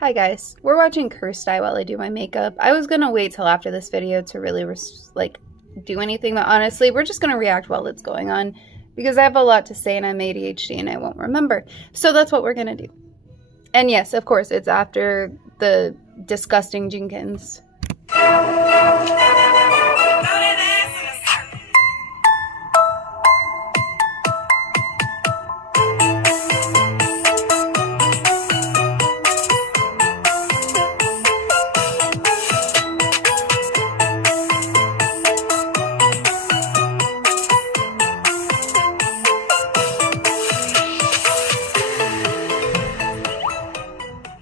Hi guys, we're watching Cursed Eye while I do my makeup. I was gonna wait till after this video to really do anything, but honestly, we're just gonna react while it's going on because I have a lot to say and I'm ADHD and I won't remember. So that's what we're gonna do. And yes, of course, it's after the disgusting Jenkins.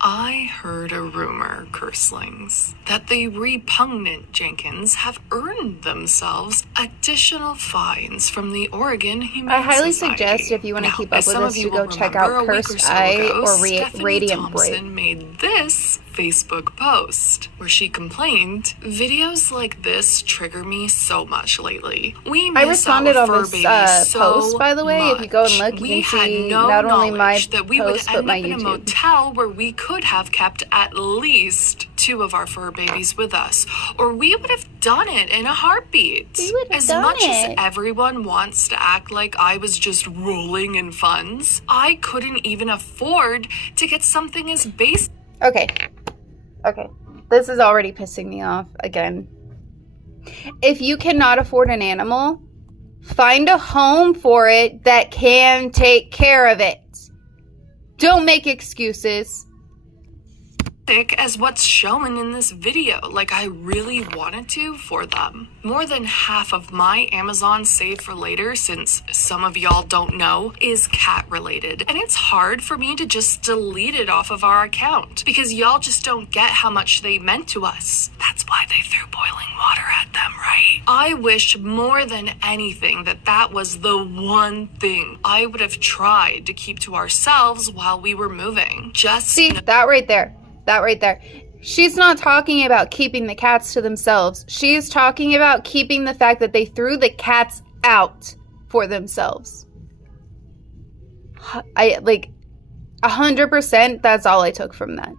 I heard a rumor, Curslings, that the repugnant Jenkins have earned themselves additional fines from the Oregon Humane I highly Society. suggest if you want to keep up with some this of you to go will check remember, out a week Cursed so Eye ago, or Stephanie Radiant Thompson Break. made this Facebook post where she complained, "Videos like this trigger me so much lately. We miss I responded our on fur this babies so post, by the way. If you go and much. look, you We can had see no not only my knowledge that we would post, but end my up in a YouTube. motel where we could have kept at least 2 of our fur babies with us, or we would have done it in a heartbeat. We would have As done much as it. everyone wants to act like I was just rolling in funds, I couldn't even afford to get something as basic. Okay. This is already pissing me off again. If you cannot afford an animal, find a home for it that can take care of it. Don't make excuses. As what's shown in this video, like I really wanted to for them. More than half of my Amazon Save for Later, since some of y'all don't know, is cat related. And it's hard for me to just delete it off of our account because y'all just don't get how much they meant to us. That's why they threw boiling water at them, right? I wish more than anything that was the one thing I would have tried to keep to ourselves while we were moving. Just See, that right there. That right there. She's not talking about keeping the cats to themselves. She's talking about keeping the fact that they threw the cats out for themselves. 100%, that's all I took from that.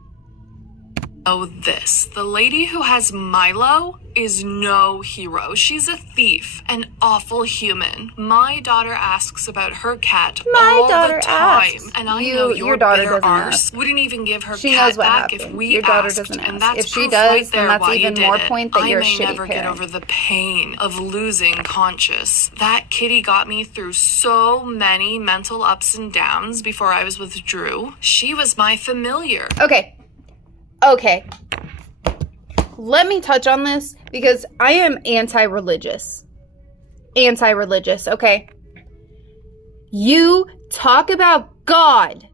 Oh, this. The lady who has Milo is no hero. She's a thief, an awful human. My daughter asks about her cat all the time, and I know your daughter bitter doesn't arse ask. wouldn't even give her She cat knows what back happened. if we Your daughter asked, doesn't and ask. that's If she proof does, right then there that's why you even did more it. point that I you're a may shitty never get parent. over the pain of losing conscious. That kitty got me through so many mental ups and downs before I was with Drew. She was my familiar. Okay. Let me touch on this because I am anti-religious. Okay? You talk about God.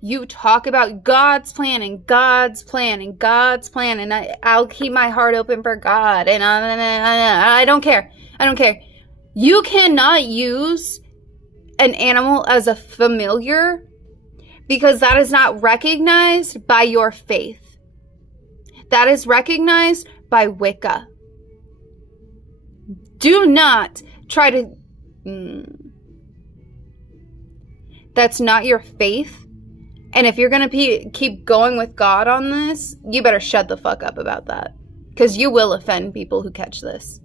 You talk about God's plan and God's plan and God's plan, and I'll keep my heart open for God, and I don't care. You cannot use an animal as a familiar because that is not recognized by your faith. That is recognized by Wicca. Do not try to... That's not your faith. And if you're going to keep going with God on this, you better shut the fuck up about that. Because you will offend people who catch this.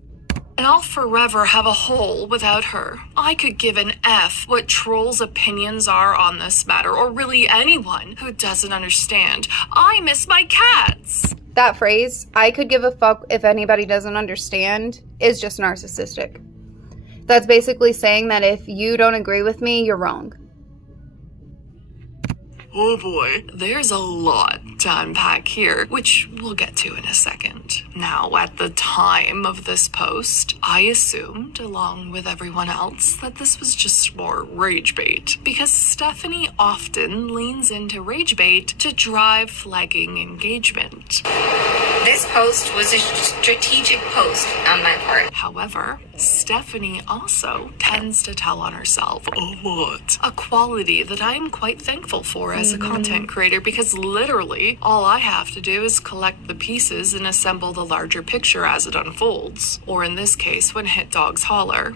And I'll forever have a hole without her. I could give an F what trolls' opinions are on this matter, or really anyone who doesn't understand. I miss my cats. That phrase, I could give a fuck if anybody doesn't understand, is just narcissistic. That's basically saying that if you don't agree with me, you're wrong. Oh boy, there's a lot to unpack here, which we'll get to in a second. Now, at the time of this post, I assumed, along with everyone else, that this was just more rage bait, because Stephanie often leans into rage bait to drive flagging engagement. This post was a strategic post on my part. However, Stephanie also tends to tell on herself a lot, a quality that I am quite thankful for as a content creator, because literally all I have to do is collect the pieces and assemble the larger picture as it unfolds, or in this case, when hit dogs holler.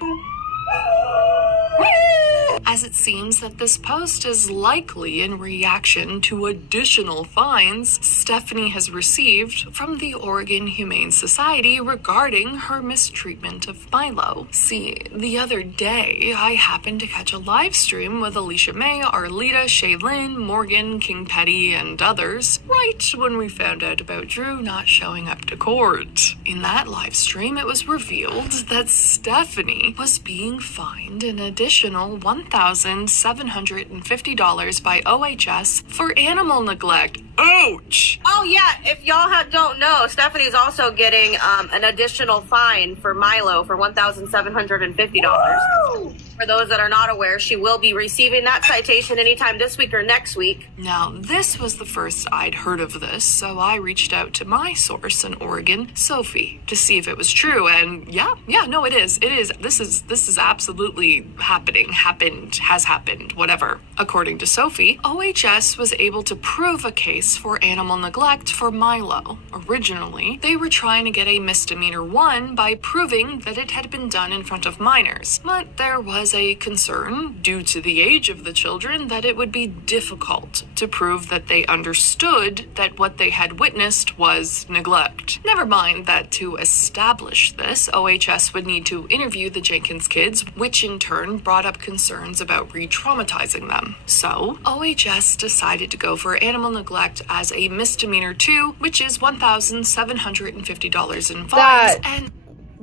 as it seems that this post is likely in reaction to additional fines Stephanie has received from the Oregon Humane Society regarding her mistreatment of Milo. See, the other day, I happened to catch a live stream with Alicia May, Arlita, Shaylin, Morgan, King Petty, and others, right when we found out about Drew not showing up to court. In that live stream, it was revealed that Stephanie was being fined an additional $1,750 by OHS for animal neglect. Ouch! Oh yeah, if y'all don't know, Stephanie's also getting an additional fine for Milo for $1,750. For those that are not aware, she will be receiving that citation anytime this week or next week. Now, this was the first I'd heard of this, so I reached out to my source in Oregon, Sophie, to see if it was true. And yeah, no, it is. It is. This is absolutely has happened, whatever. According to Sophie, OHS was able to prove a case for animal neglect for Milo. Originally, they were trying to get a misdemeanor 1 by proving that it had been done in front of minors, but there was a concern, due to the age of the children, that it would be difficult to prove that they understood that what they had witnessed was neglect. Never mind that to establish this, OHS would need to interview the Jenkins kids, which in turn brought up concerns about re-traumatizing them. So, OHS decided to go for animal neglect as a misdemeanor 2, which is $1,750 in fines.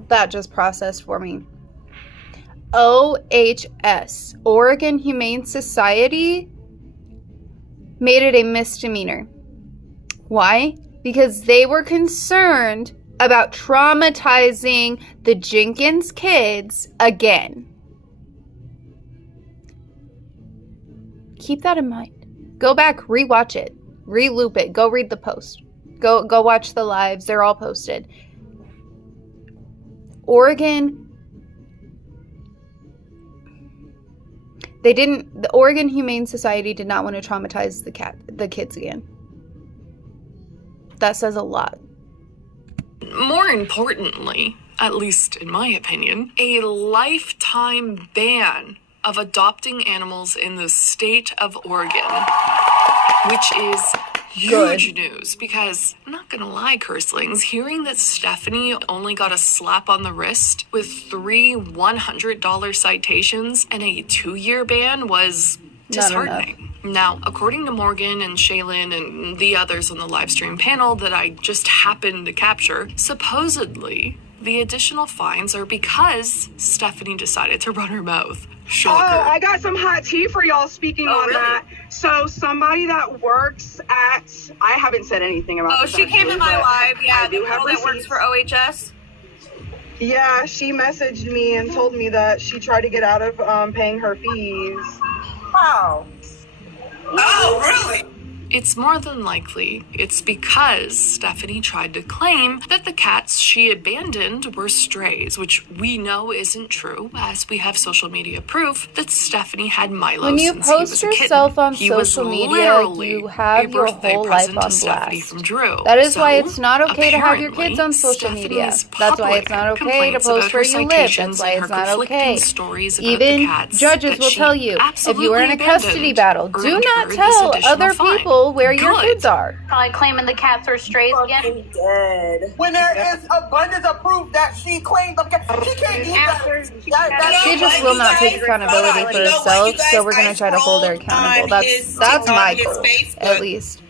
That just processed for me. OHS, Oregon Humane Society, made it a misdemeanor. Why? Because they were concerned about traumatizing the Jenkins kids again. Keep that in mind. Go back, rewatch it, re-loop it, go read the post. Go watch the lives, they're all posted. Oregon, the Oregon Humane Society did not want to traumatize the kids again. That says a lot. More importantly, at least in my opinion, a lifetime ban of adopting animals in the state of Oregon, which is huge news, because I'm not gonna lie, curslings, hearing that Stephanie only got a slap on the wrist with 3 $100 citations and a 2-year ban was disheartening. Now, according to Morgan and Shaylin and the others on the live stream panel that I just happened to capture, supposedly the additional fines are because Stephanie decided to run her mouth. Shocker. Oh, I got some hot tea for y'all speaking on really? that. So somebody that works at, I haven't said anything about this. She came in my live, I do the have girl that works receipts. for OHS. Yeah, she messaged me and told me that she tried to get out of paying her fees. Wow. Oh, really? It's more than likely it's because Stephanie tried to claim that the cats she abandoned were strays, which we know isn't true, as we have social media proof that Stephanie had Milo When you since he was post a kitten. yourself on He was social media, literally you have a your birthday whole present life on to Stephanie blast. from Drew. That is why So, it's not okay to have your kids apparently, on social media. Stephanie's That's why it's not public okay to complaints post about where her you live. citations That's why and it's her not conflicting okay. stories about Even the cats judges that will she tell you, if you are in a absolutely custody abandoned, battle, do earned not her this tell additional other fine. people where your Good. kids are. Probably claiming the cats are strays again. Dead. When there is abundance of proof that she claimed them, she can't do that. She just will not take accountability for herself, so we're going to try to hold her accountable. That's my goal, at least.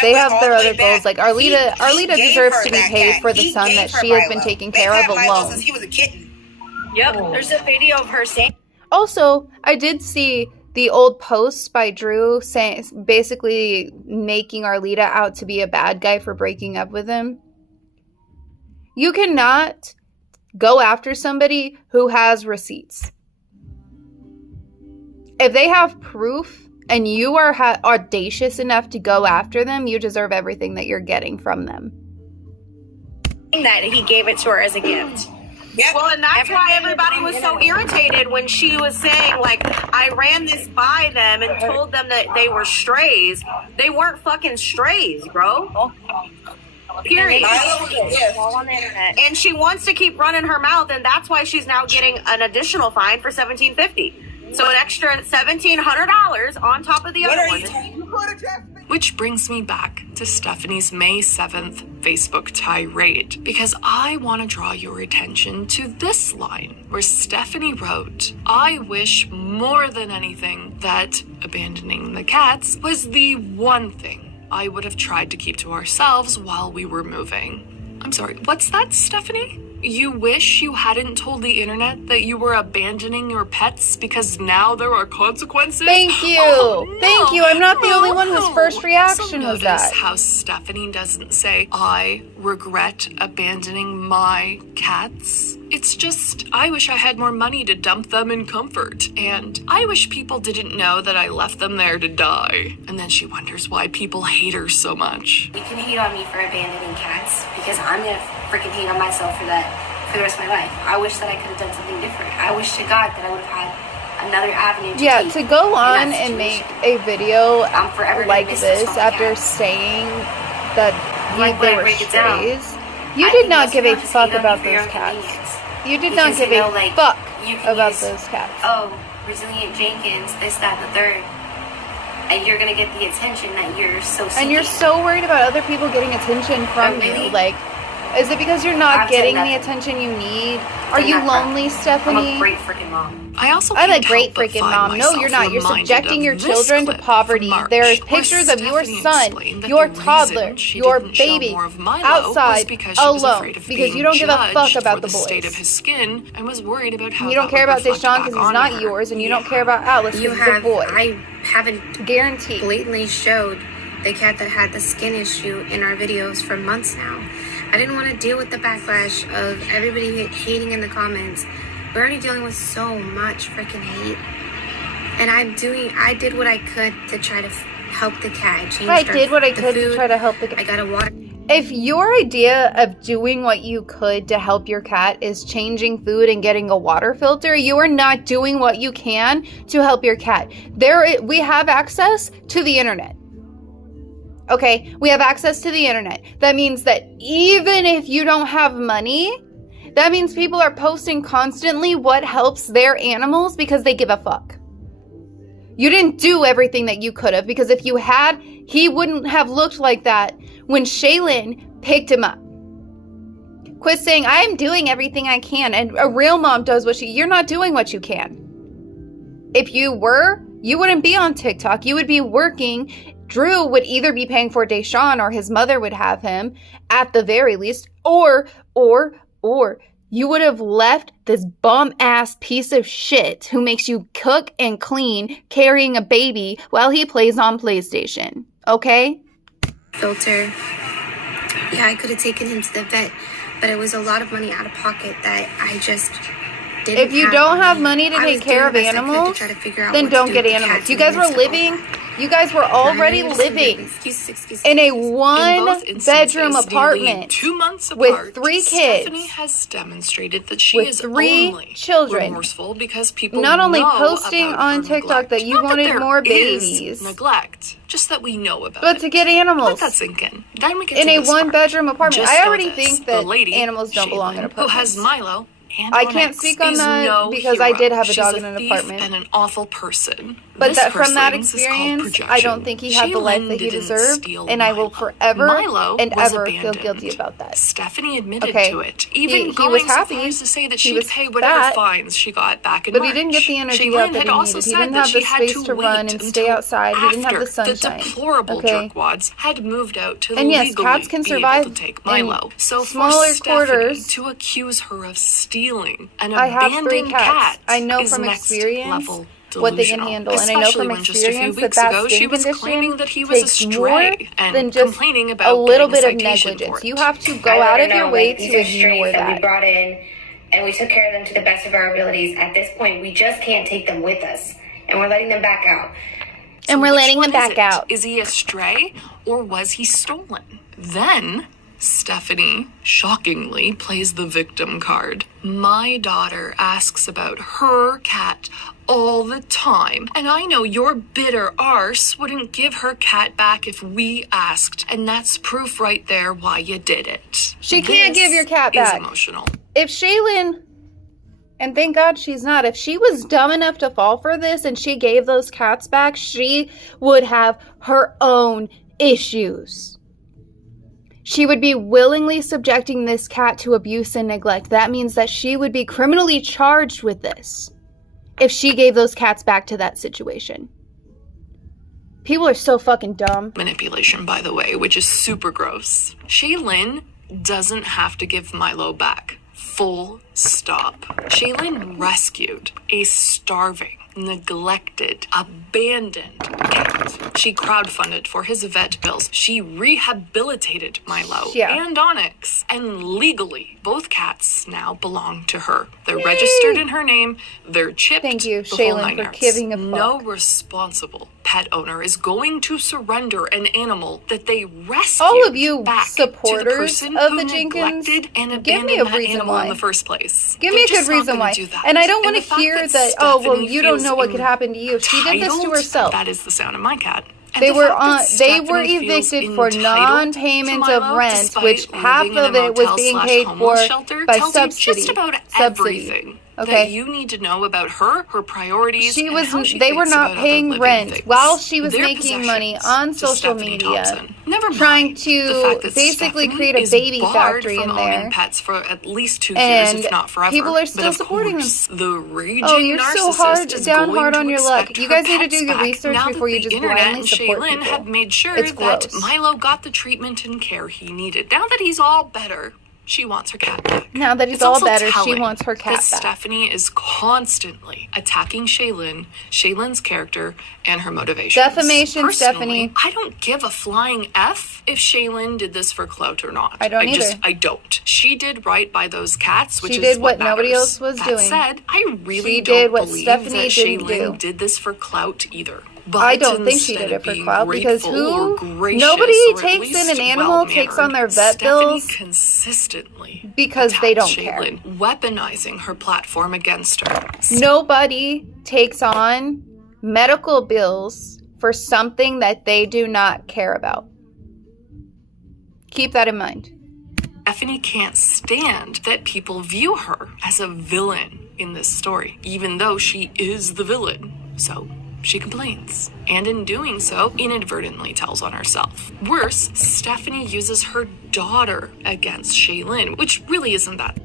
They have their other goals. Like Arlita deserves to be paid for the son that she has been taking care of alone. Since he was a kitten. Yep, there's a video of her saying. Also, I did see the old posts by Drew saying, basically making Arlita out to be a bad guy for breaking up with him. You cannot go after somebody who has receipts. If they have proof and you are audacious enough to go after them, you deserve everything that you're getting from them. That he gave it to her as a gift. Yep. Well, and that's why everybody was so irritated when she was saying, like, I ran this by them and told them that they were strays. They weren't fucking strays, bro. Period. And she wants to keep running her mouth, and that's why she's now getting an additional fine for $1,750. So an extra $1,700 on top of the What other are one. you talking? You could have just been. Which brings me back to Stephanie's May 7th Facebook tirade, because I want to draw your attention to this line where Stephanie wrote, "I wish more than anything that abandoning the cats was the one thing I would have tried to keep to ourselves while we were moving." I'm sorry, what's that, Stephanie? You wish you hadn't told the internet that you were abandoning your pets because now there are consequences? Thank you. Oh, no, Thank you. I'm not the only one whose no. first reaction Also was notice that. how Stephanie doesn't say, "I regret abandoning my cats." It's just, I wish I had more money to dump them in comfort. And I wish people didn't know that I left them there to die. And then she wonders why people hate her so much. You can hate on me for abandoning cats because I'm gonna freaking hate on myself for that for the rest of my life. I wish that I could have done something different. I wish to God that I would have had another avenue to Yeah, take to go in that on and make situation. a video I'm forever gonna like miss this those after cats. saying that Like, they when I were break it down, strays, you I did think not most give a people just fuck hate on about you for your those cats. inconvenience. You did not Because give they a know, like, fuck you can about use, those cats. Oh, Resilient Jenkins, this, that, and the third. And you're gonna get the attention that you're so seeking. And you're so worried about other people getting attention from really- you. Like, is it because you're not I've said getting the nothing. attention you need? Are I'm you not proud. lonely, I'm Stephanie? a great freaking mom. I also I'm a can't great help but freaking find mom. No, myself you're not. You're reminded subjecting of your this children to clip poverty. from March, There's where pictures of your Stephanie son, explained that your the toddler, reason she your didn't show baby more of Milo was outside because she was alone afraid of because being you don't give a fuck judged about for the the state of boys. his skin and was worried about how You don't that care would about reflect Deshaun back because he's on not her. yours, and you don't Yeah. care about Alice You because he's a have, boy. I haven't Guaranteed. blatantly showed the cat that had the skin issue in our videos for months now. I didn't want to deal with the backlash of everybody hating in the comments. We're already dealing with so much freaking hate. And I did what I could to try to help the cat. I did what I could to try to help the I got a water. If your idea of doing what you could to help your cat is changing food and getting a water filter, you are not doing what you can to help your cat. We have access to the internet. Okay, we have access to the internet. That means that even if you don't have money, that means people are posting constantly what helps their animals because they give a fuck. You didn't do everything that you could have, because if you had, he wouldn't have looked like that when Shaylin picked him up. Quit saying, I'm doing everything I can, and a real mom does you're not doing what you can. If you were, you wouldn't be on TikTok. You would be working. Drew would either be paying for Deshaun or his mother would have him at the very least, or you would have left this bum-ass piece of shit who makes you cook and clean carrying a baby while he plays on PlayStation. Okay? Filter. Yeah, I could have taken him to the vet, but it was a lot of money out of pocket that I just didn't If you don't have money to I take was care of doing the best I could to animals, try to figure out then what to don't do get with the animals. cats You in the guys were midst of all living, that. you guys were already living in a In both one-bedroom instances, apartment nearly 2 months with apart, 3 Stephanie kids, has demonstrated that she with is 3 only children, remorseful because people not only know posting about on her TikTok neglect. that you Not wanted there more is babies, neglect, just that we know about but it. to get Let animals that sink in. Then we get in to a this part. one-bedroom apartment. Just I know already this, think the that lady, animals don't belong in Shaylin, who has apartments. Milo and I Onyx, can't speak on is that no because I hero. did have a She's dog a in an thief apartment. and an awful person. But This that from that person's is called experience, I projection. don't think he had the life that he Shaylin didn't deserved, steal and I will Milo. forever Milo and was ever feel abandoned. guilty about that. Stephanie admitted Okay. to it, even He going was so happy. far as to say that He she'd was pay whatever fat, fines she got back in but March. he didn't get the energy Shaylin out that had he also needed. He said didn't that have she the had space to to run wait and stay until outside. He didn't have the after sunshine. deplorable Okay. jerkwads had moved out to And yes, legally cats can be able survive to take in Milo. So smaller for Stephanie quarters. to accuse her of stealing an I have 3 abandoned cats. cat I know is from next experience level what they can delusional. handle, and I know Especially from when just a few experience that weeks that ago she skin was condition claiming that he was a takes more stray and than just complaining about a little getting bit of citation negligence. for it. You have to go I let out her of your know, way like, to these are ignore strays that we that. brought in, and we took care of them to the best of our abilities. At this point, we just can't take them with us, and we're letting them back out. And we're Which letting one them is back it? out. Is he a stray or was he stolen? Then Stephanie shockingly plays the victim card. My daughter asks about her cat all the time, and I know your bitter arse wouldn't give her cat back if we asked, and that's proof right there why you did it. She can't give your cat This back. is emotional. If Shaylin And thank God she's not. If she was dumb enough to fall for this and she gave those cats back, she would have her own issues. She would be willingly subjecting this cat to abuse and neglect. That means that she would be criminally charged with this if she gave those cats back to that situation. People are so fucking dumb. Manipulation, by the way, which is super gross. Shaylin doesn't have to give Milo back. Full stop. Shaylin rescued a starving, neglected, abandoned cat. She crowdfunded for his vet bills. She rehabilitated Milo and Onyx. And legally, both cats now belong to her. They're registered in her name. They're chipped. Thank you, the whole Shaylin, nine for yards. giving a fuck. No responsible pet owner is going to surrender an animal that they rescued All of you back supporters to the person of who the Jenkins, neglected and give me abandoned a that reason animal why. in the first place. Give me a good reason why. And I don't want to hear that, oh, well, you don't know what could happen to you. She did this to herself. That is the sound of my cat. And They the were fact that they were Stephanie feels evicted for entitled non-payment to of Milo rent, despite which half living in of a it was motel being slash paid homeless for shelter by tells subsidy. you just about everything Okay. that you need to know about her priorities. She and was. how she They were thinks not about other paying living rent things. while she was Their making money possessions on to social Stephanie media, Thompson. Never mind trying the to fact that basically Stephanie create a is baby barred factory from in owning there. pets for at least 2 And years, if not forever. people are But still of supporting course, the raging Oh, you're so hard narcissist is down going hard to on your expect luck. You her guys need to pets do your back research now that before you the just internet blindly and support Shaylin people. have made sure It's that gross. Milo got the treatment and care he needed. Now that he's all better, she wants her cat back. Now that he's It's all also better, she telling wants her cat that back. Stephanie is constantly attacking Shaylin's character, and her motivations. Defamation, Personally, Stephanie. I don't give a flying F if Shaylin did this for clout or not. I don't either. I don't. She did right by those cats, which She is did what nobody matters. else was that doing. said, I really She don't did what believe Stephanie that didn't Shaylin do. did this for clout either. But I don't think she instead did it of for being clout because grateful or who? gracious Nobody or at takes in least an animal, takes on their vet Stephanie bills consistently because they don't attacked care. Shaylin, weaponizing her platform against her. Nobody takes on medical bills for something that they do not care about. Keep that in mind. Stephanie can't stand that people view her as a villain in this story, even though she is the villain. So she complains, and in doing so, inadvertently tells on herself. Worse, Stephanie uses her daughter against Shaylin, which really isn't that.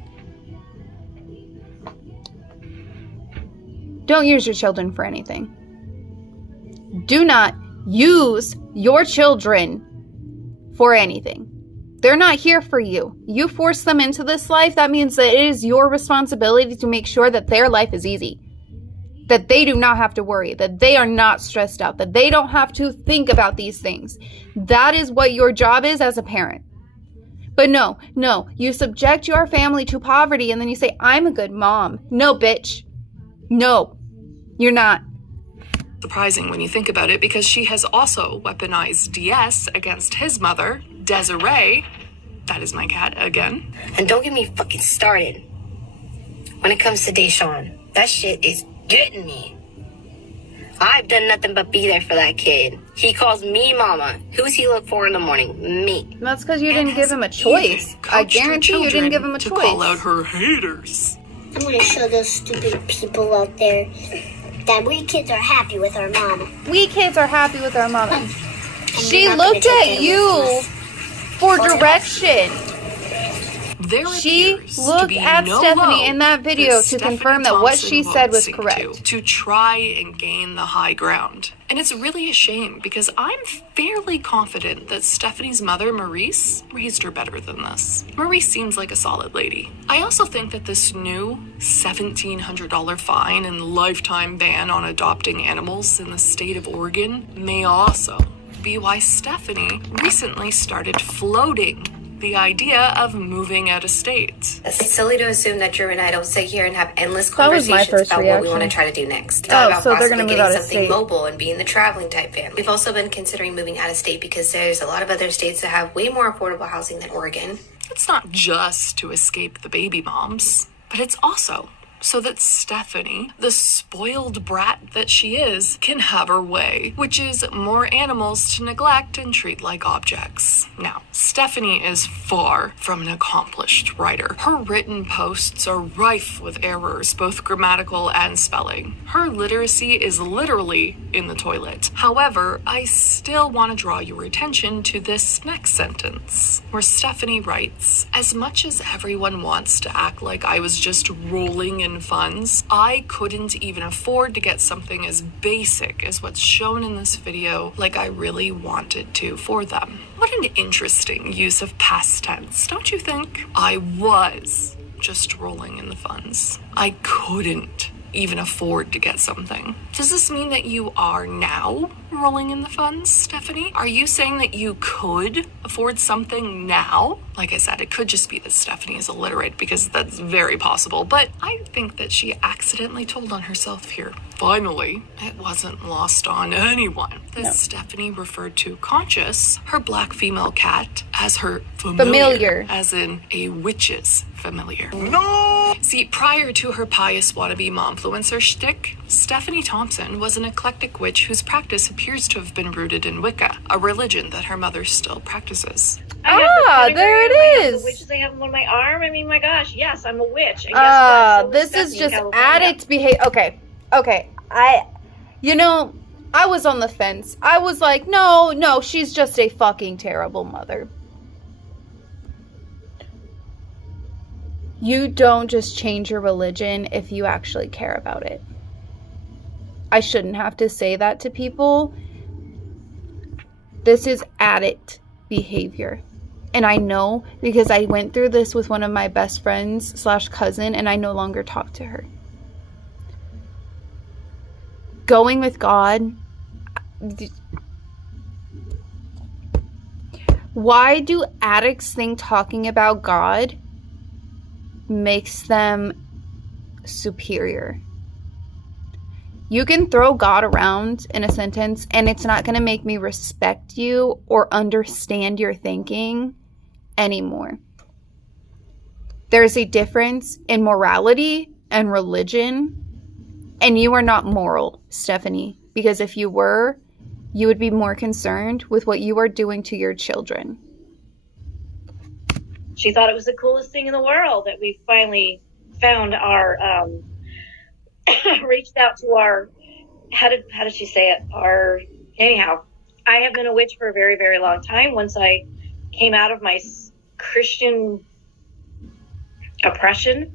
Don't use your children for anything. Do not use your children for anything. They're not here for you. You force them into this life. That means that it is your responsibility to make sure that their life is easy. That they do not have to worry. That they are not stressed out. That they don't have to think about these things. That is what your job is as a parent. But no, you subject your family to poverty and then you say, I'm a good mom. No, bitch. No, you're not. Surprising when you think about it, because she has also weaponized DS against his mother, Desiree. That is my cat again. And don't get me fucking started when it comes to Deshaun. That shit is getting me. I've done nothing but be there for that kid. He calls me mama. Who's he look for in the morning? Me. That's because you didn't give him a choice. I guarantee you didn't give him a to choice. call out her haters. I'm gonna show those stupid people out there that we kids are happy with our mama. We kids are happy with our mama. She not gonna looked take at that you away for direction. There She appears to looked be at no Stephanie low in that video that to Stephanie confirm that what Thompson she said won't was sink correct. to try and gain the high ground. And it's really a shame because I'm fairly confident that Stephanie's mother, Maurice, raised her better than this. Maurice seems like a solid lady. I also think that this new $1,700 fine and lifetime ban on adopting animals in the state of Oregon may also be why Stephanie recently started floating the idea of moving out of state. It's silly to assume that Drew and I don't sit here and have endless That was my conversations first about what we reaction. want to try to do next. Oh, Thought about so they're possibly gonna move getting out of something state. mobile and being the traveling type family. We've also been considering moving out of state because there's a lot of other states that have way more affordable housing than Oregon. It's not just to escape the baby moms, but it's also so that Stephanie, the spoiled brat that she is, can have her way, which is more animals to neglect and treat like objects. Now, Stephanie is far from an accomplished writer. Her written posts are rife with errors, both grammatical and spelling. Her literacy is literally in the toilet. However, I still want to draw your attention to this next sentence, where Stephanie writes, "As much as everyone wants to act like I was just rolling in funds, I couldn't even afford to get something as basic as what's shown in this video like I really wanted to for them." What an interesting use of past tense, don't you think? I was just rolling in the funds. I couldn't even afford to get something. Does this mean that you are now rolling in the funds, Stephanie? Are you saying that you could afford something now? Like I said, it could just be that Stephanie is illiterate, because that's very possible, but I think that she accidentally told on herself here. Finally, it wasn't lost on anyone that Stephanie referred to Conscious, her black female cat, as her familiar. As in a witch's familiar. No! See, prior to her pious wannabe momfluencer shtick, Stephanie Thompson was an eclectic witch whose practice appears to have been rooted in Wicca, a religion that her mother still practices. There it is. The witches I have on my arm. I mean, my gosh, yes, I'm a witch. And guess what? So this is just addict behavior. Okay. I was on the fence. I was like, no, she's just a fucking terrible mother. You don't just change your religion if you actually care about it. I shouldn't have to say that to people. This is addict behavior. And I know, because I went through this with one of my best friends / cousin, and I no longer talk to her. Going with God. Why do addicts think talking about God makes them superior? You can throw God around in a sentence and it's not going to make me respect you or understand your thinking anymore. There's a difference in morality and religion, and you are not moral, Stephanie, because if you were, you would be more concerned with what you are doing to your children. She thought it was the coolest thing in the world that we finally found our, reached out to our, how did she say it? Anyhow, I have been a witch for a very, very long time. Once I came out of my Christian oppression,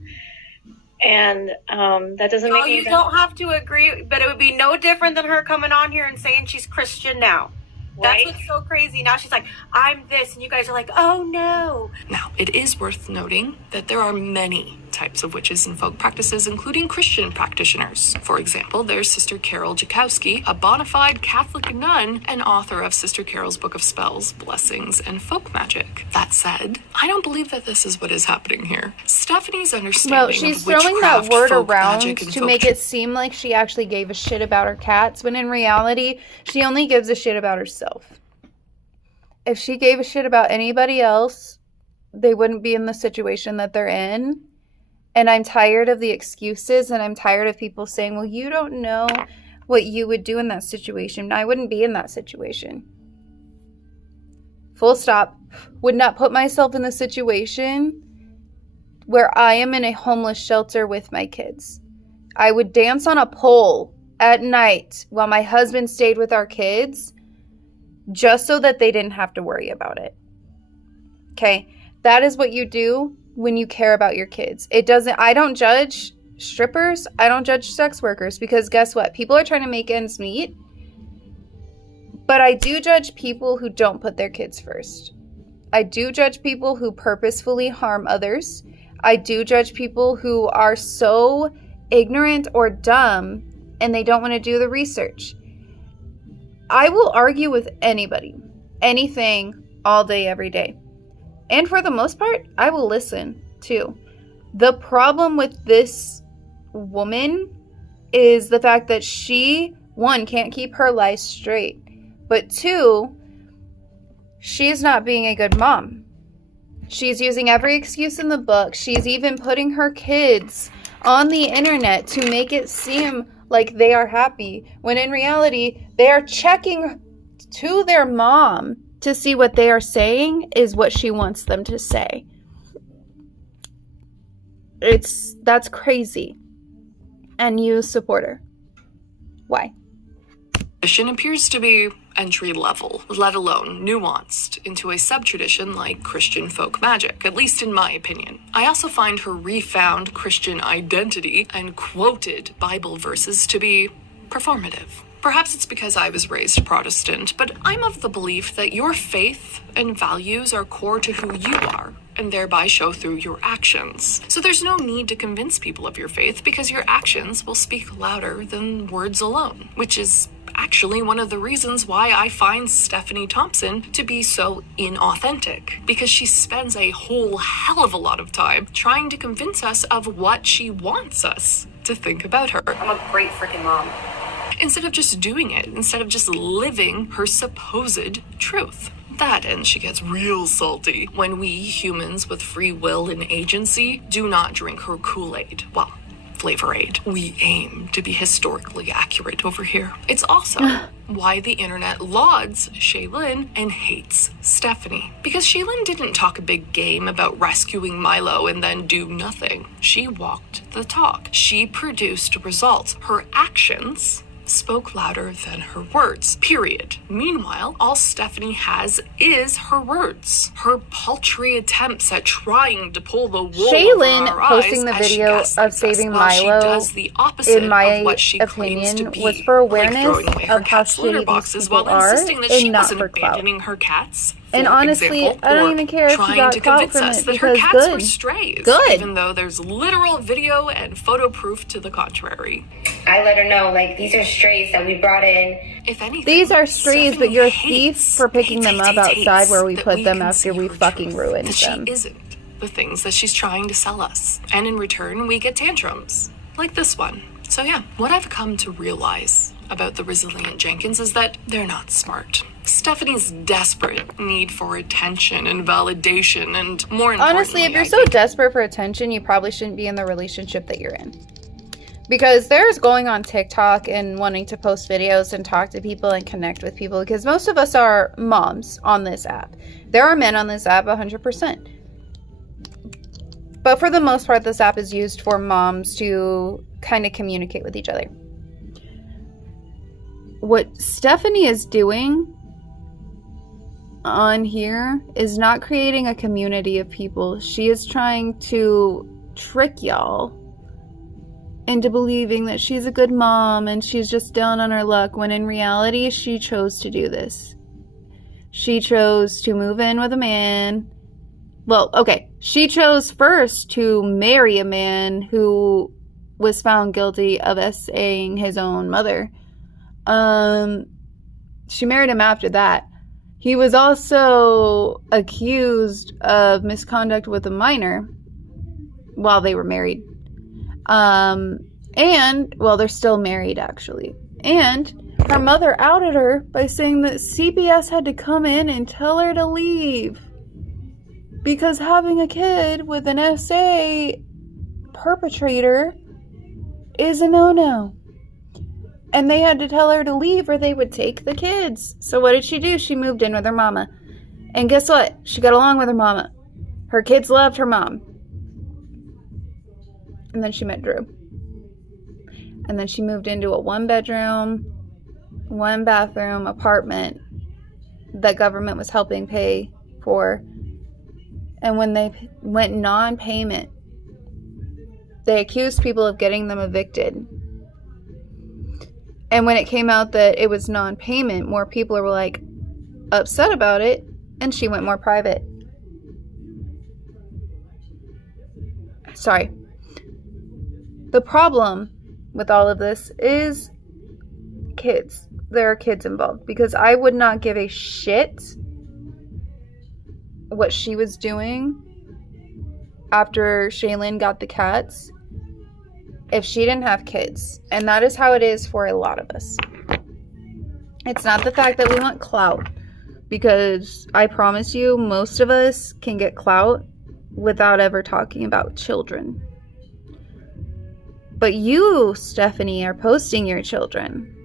and that doesn't make any sense. You don't have to agree, but it would be no different than her coming on here and saying she's Christian now. Right? That's what's so crazy. Now she's like, I'm this, and you guys are like, oh no. Now, it is worth noting that there are many types of witches and folk practices, including Christian practitioners. For example, there's Sister Carol Jakowski, a bona fide Catholic nun and author of Sister Carol's Book of Spells, Blessings, and Folk Magic. That said, I don't believe that this is what is happening here. Stephanie's understanding she's of witchcraft, throwing that word folk around magic, and to folk make it seem like she actually gave a shit about her cats, when in reality, she only gives a shit about herself. If she gave a shit about anybody else, they wouldn't be in the situation that they're in. And I'm tired of the excuses, and I'm tired of people saying, well, you don't know what you would do in that situation. I wouldn't be in that situation. Full stop. Would not put myself in the situation where I am in a homeless shelter with my kids. I would dance on a pole at night while my husband stayed with our kids, just so that they didn't have to worry about it. Okay? That is what you do when you care about your kids. I don't judge strippers. I don't judge sex workers, because guess what? People are trying to make ends meet. But I do judge people who don't put their kids first. I do judge people who purposefully harm others. I do judge people who are so ignorant or dumb and they don't want to do the research. I will argue with anybody, anything, all day, every day. And for the most part, I will listen too. The problem with this woman is the fact that she, one, can't keep her life straight. But two, she's not being a good mom. She's using every excuse in the book. She's even putting her kids on the internet to make it seem like they are happy, when in reality, they are checking to their mom to see what they are saying is what she wants them to say. That's crazy. And you support her. Why? Tradition appears to be entry level, let alone nuanced, into a sub-tradition like Christian folk magic, at least in my opinion. I also find her refound Christian identity and quoted Bible verses to be performative. Perhaps it's because I was raised Protestant, but I'm of the belief that your faith and values are core to who you are, and thereby show through your actions. So there's no need to convince people of your faith because your actions will speak louder than words alone, which is actually one of the reasons why I find Stephanie Thompson to be so inauthentic, because she spends a whole hell of a lot of time trying to convince us of what she wants us to think about her. I'm a great freaking mom. Instead of just doing it, instead of just living her supposed truth. That, and she gets real salty when we humans with free will and agency do not drink her Kool-Aid. Well, Flavor Aid. We aim to be historically accurate over here. It's also why the internet lauds Shaylin and hates Stephanie. Because Shaylin didn't talk a big game about rescuing Milo and then do nothing. She walked the talk. She produced results. Her actions spoke louder than her words, period. Meanwhile, all Stephanie has is her words. Her paltry attempts at trying to pull the wool Shaylin over our posting eyes the as she video gaslights of us, saving while she Milo, does the opposite in my of what she claims to opinion, be, was for like awareness throwing away her of how cat's litter shitty boxes these while people are, insisting that and she not wasn't for clout. abandoning her cats. And for honestly, example, I don't or even care if she trying got to clout convince from us it, that her because cats were good. strays, Good. even though there's literal video and photo proof to the contrary. I let her know, like, these are strays that we brought in. If anything, These are strays, but Stephanie you're a hates, thief for picking them up outside where we that put them can after see we her fucking truth, ruined that she them. isn't the things that she's trying to sell us. And in return, we get tantrums. Like this one. So yeah, what I've come to realize about the resilient Jenkins is that they're not smart. Stephanie's desperate need for attention and validation, and more importantly, Honestly, if you're so desperate for attention, you probably shouldn't be in the relationship that you're in. Because there's going on TikTok and wanting to post videos and talk to people and connect with people, because most of us are moms on this app. There are men on this app 100%. But for the most part, this app is used for moms to kind of communicate with each other. What Stephanie is doing on here is not creating a community of people. She is trying to trick y'all into believing that she's a good mom and she's just down on her luck, when in reality she chose to do this. She chose to move in with a man. Well, okay, she chose first to marry a man who was found guilty of essaying his own mother. She married him after that. He was also accused of misconduct with a minor while they were married. And, well, they're still married, actually. And her mother outed her by saying that CPS had to come in and tell her to leave, because having a kid with an SA perpetrator is a no-no. And they had to tell her to leave or they would take the kids. So what did she do? She moved in with her mama. And guess what? She got along with her mama. Her kids loved her mom. And then she met Drew. And then she moved into a 1-bedroom, 1-bathroom apartment that government was helping pay for. And when they went non-payment, they accused people of getting them evicted. And when it came out that it was non-payment, more people were like upset about it, and she went more private. Sorry. The problem with all of this is kids. There are kids involved, because I would not give a shit what she was doing after Shaylin got the cats if she didn't have kids. And that is how it is for a lot of us. It's not the fact that we want clout, because I promise you, most of us can get clout without ever talking about children. But you, Stephanie, are posting your children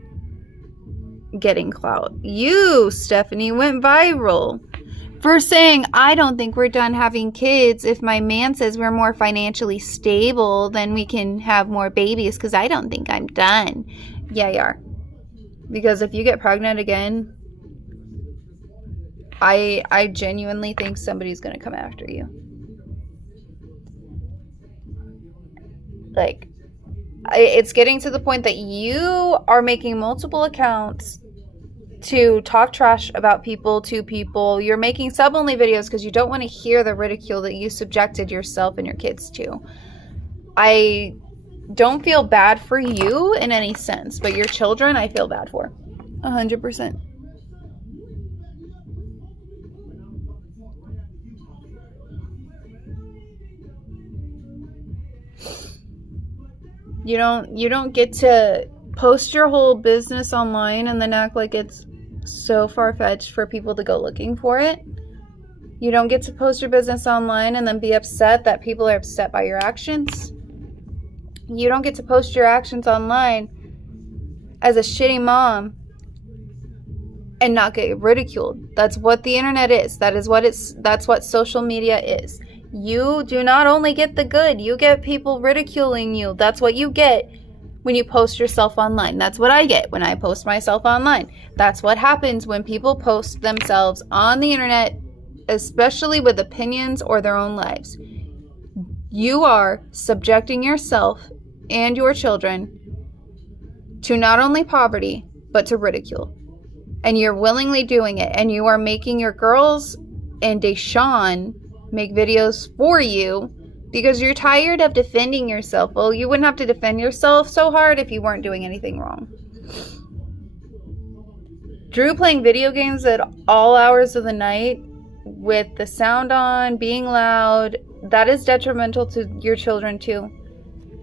getting clout. You, Stephanie, went viral for saying, I don't think we're done having kids. If my man says we're more financially stable, then we can have more babies, because I don't think I'm done. Yeah, you are. Because if you get pregnant again, I genuinely think somebody's going to come after you. Like, it's getting to the point that you are making multiple accounts to talk trash about people to people. You're making sub-only videos because you don't want to hear the ridicule that you subjected yourself and your kids to. I don't feel bad for you in any sense, but your children I feel bad for. 100%. You don't get to post your whole business online and then act like it's so far-fetched for people to go looking for it. You don't get to post your business online and then be upset that people are upset by your actions. You don't get to post your actions online as a shitty mom and not get ridiculed. That's what the internet is. That's what social media is. You do not only get the good, you get people ridiculing you. That's what you get when you post yourself online. That's what I get when I post myself online. That's what happens when people post themselves on the internet, especially with opinions or their own lives. You are subjecting yourself and your children to not only poverty, but to ridicule. And you're willingly doing it. And you are making your girls and Deshawn make videos for you because you're tired of defending yourself. Well, you wouldn't have to defend yourself so hard if you weren't doing anything wrong. Drew playing video games at all hours of the night with the sound on, being loud, that is detrimental to your children too.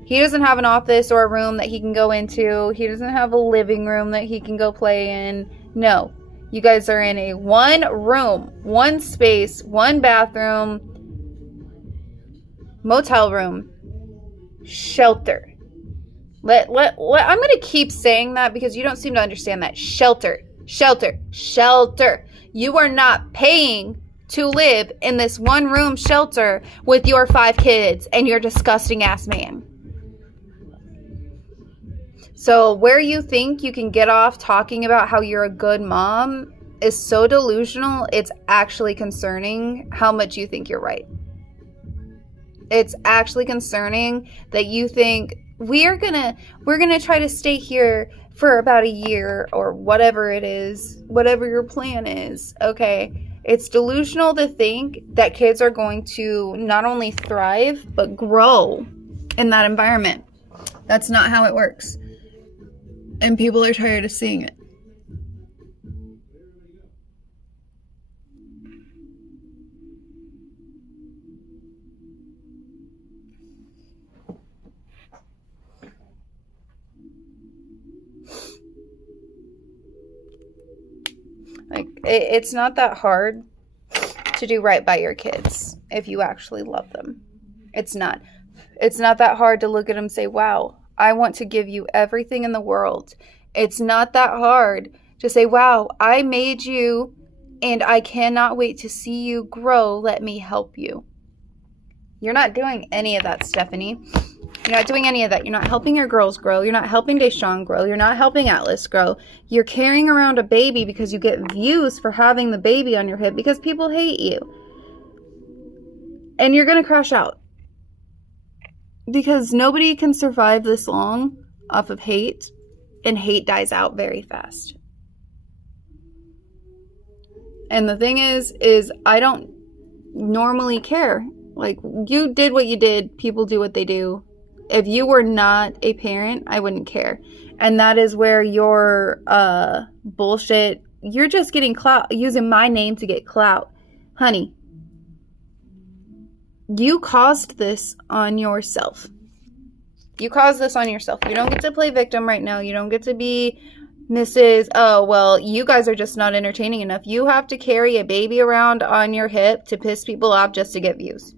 He doesn't have an office or a room that he can go into. He doesn't have a living room that he can go play in. No. You guys are in a one room, one space, one bathroom, motel room, shelter. I'm going to keep saying that because you don't seem to understand that. Shelter, shelter, shelter. You are not paying to live in this one room shelter with your 5 kids and your disgusting ass man. So where you think you can get off talking about how you're a good mom is so delusional, it's actually concerning how much you think you're right. It's actually concerning that you think we're gonna try to stay here for about a year or whatever it is, whatever your plan is. Okay, it's delusional to think that kids are going to not only thrive but grow in that environment. That's not how it works. And people are tired of seeing it. Like, it's not that hard to do right by your kids if you actually love them. It's not. It's not that hard to look at them and say, wow, I want to give you everything in the world. It's not that hard to say, wow, I made you and I cannot wait to see you grow. Let me help you. You're not doing any of that, Stephanie. You're not doing any of that. You're not helping your girls grow. You're not helping Deshawn grow. You're not helping Atlas grow. You're carrying around a baby because you get views for having the baby on your hip because people hate you. And you're going to crash out. Because nobody can survive this long off of hate, and hate dies out very fast. And the thing is I don't normally care. Like, you did what you did, people do what they do. If you were not a parent, I wouldn't care. And that is where your bullshit, you're just getting clout, using my name to get clout. Honey, you caused this on yourself. You caused this on yourself. You don't get to play victim right now. You don't get to be Mrs. Oh, well, you guys are just not entertaining enough. You have to carry a baby around on your hip to piss people off just to get views.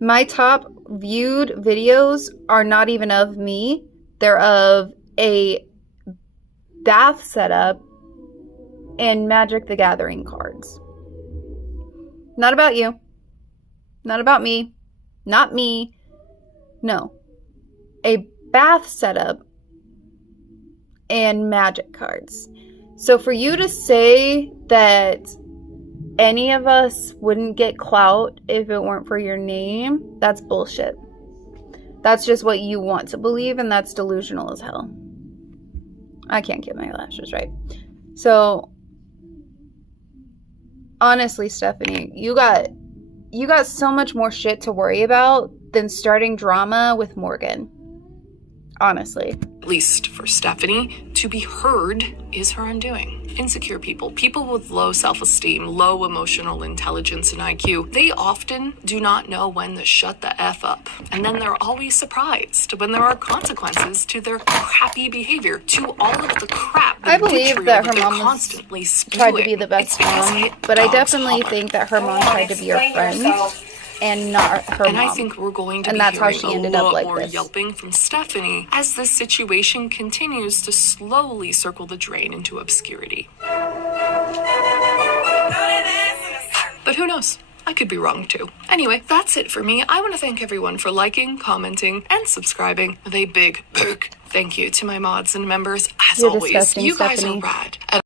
My top viewed videos are not even of me. They're of a bath setup and Magic the Gathering cards. Not about you. Not about me. Not me. No. A bath setup and Magic cards. So for you to say that any of us wouldn't get clout if it weren't for your name, that's bullshit. That's just what you want to believe, and that's delusional as hell. I can't get my lashes right. So, honestly, Stephanie, you got so much more shit to worry about than starting drama with Morgan. Honestly. At least for Stephanie, to be heard is her undoing. Insecure people with low self-esteem, low emotional intelligence and IQ, they often do not know when to shut the F up. And then they're always surprised when there are consequences to their crappy behavior, to all of the crap. I believe that her mom constantly tried to be the best mom, but I definitely think that her mom tried to be her friend. And not her and mom. I think we're going to and be that's how hearing she ended a up lot like more this. yelping from Stephanie as this situation continues to slowly circle the drain into obscurity. But who knows? I could be wrong too. Anyway, that's it for me. I want to thank everyone for liking, commenting, and subscribing. With a big thank you to my mods and members. As You're always, disgusting, you guys Stephanie. are rad. And